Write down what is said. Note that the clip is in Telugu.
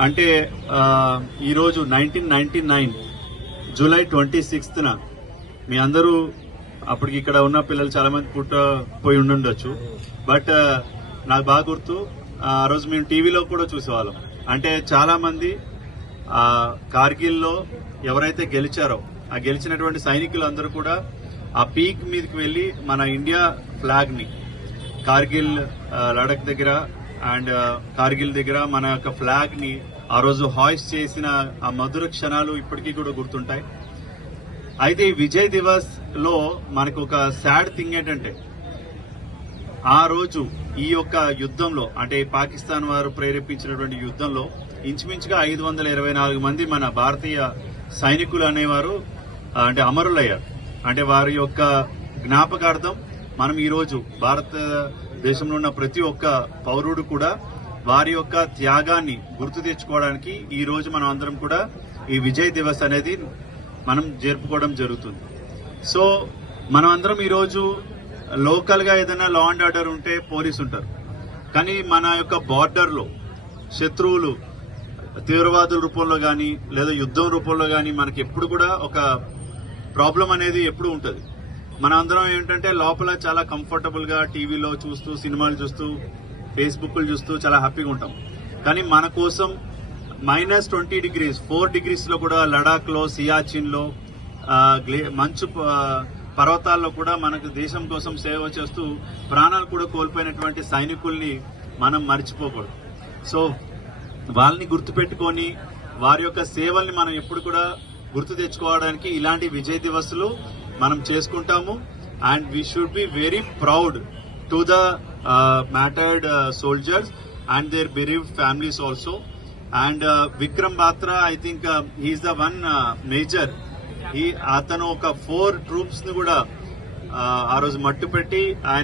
అంటే ఈరోజు nineteen ninety nine July twenty సిక్స్త్న మీ అందరూ అప్పటికి ఇక్కడ ఉన్న పిల్లలు చాలామంది పుట్టపోయి ఉండుండొచ్చు. బట్ నాకు బాగా గుర్తు ఆ రోజు మేము టీవీలో కూడా చూసేవాళ్ళం. అంటే చాలామంది ఆ కార్గిల్లో ఎవరైతే గెలిచారో ఆ గెలిచినటువంటి సైనికులందరూ కూడా ఆ పీక్ మీదకి వెళ్ళి మన ఇండియా ఫ్లాగ్ని కార్గిల్ లడక్ దగ్గర అండ్ కార్గిల్ దగ్గర మన యొక్క ఫ్లాగ్ని ఆ రోజు హాయిస్ట్ చేసిన ఆ మధుర క్షణాలు ఇప్పటికీ కూడా గుర్తుంటాయి. అయితే ఈ విజయ్ దివస్లో మనకు ఒక సాడ్ థింగ్ ఏంటంటే ఆ రోజు ఈ యొక్క యుద్ధంలో అంటే పాకిస్తాన్ వారు ప్రేరేపించినటువంటి యుద్ధంలో ఇంచుమించుగా ఐదు వందల ఇరవై నాలుగు మంది మన భారతీయ సైనికులు అనేవారు అంటే అమరులయ్యారు. అంటే వారి యొక్క జ్ఞాపకార్థం మనం ఈరోజు భారత దేశంలో ఉన్న ప్రతి ఒక్క పౌరుడు కూడా వారి యొక్క త్యాగాన్ని గుర్తు తెచ్చుకోవడానికి ఈ రోజు మనం అందరం కూడా ఈ విజయ్ దివస్ అనేది మనం జరుపుకోవడం జరుగుతుంది. సో మనం అందరం ఈరోజు లోకల్గా ఏదైనా లా అండ్ ఆర్డర్ ఉంటే పోలీస్ ఉంటారు. కానీ మన యొక్క బార్డర్లో శత్రువులు తీవ్రవాదుల రూపంలో కానీ లేదా యుద్ధం రూపంలో కానీ మనకి ఎప్పుడు కూడా ఒక ప్రాబ్లం అనేది ఎప్పుడు ఉంటుంది. మన అందరం ఏంటంటే లోపల చాలా కంఫర్టబుల్గా టీవీలో చూస్తూ సినిమాలు చూస్తూ ఫేస్బుక్లు చూస్తూ చాలా హ్యాపీగా ఉంటాం. కానీ మన కోసం మైనస్ ట్వంటీ డిగ్రీస్ ఫోర్ డిగ్రీస్లో కూడా లడాక్లో సియాచిన్లో గ్లే- మంచు ప- పర్వతాల్లో కూడా మనకు దేశం కోసం సేవ చేస్తూ ప్రాణాలు కూడా కోల్పోయినటువంటి సైనికుల్ని మనం మర్చిపోకూడదు. సో వాళ్ళని గుర్తుపెట్టుకొని వారి యొక్క సేవల్ని మనం ఎప్పుడు కూడా గుర్తు తెచ్చుకోవడానికి ఇలాంటి విజయ్ దివస్లు మనం చేసుకుంటాము. And we should be very proud to the martyred soldiers and their bereaved families also and Vikram Batra I think he's the one major ఈ అతను ఒక ఫోర్ ట్రూప్స్ని కూడా ఆ, ఆ రోజు మట్టు పెట్టి ఆయన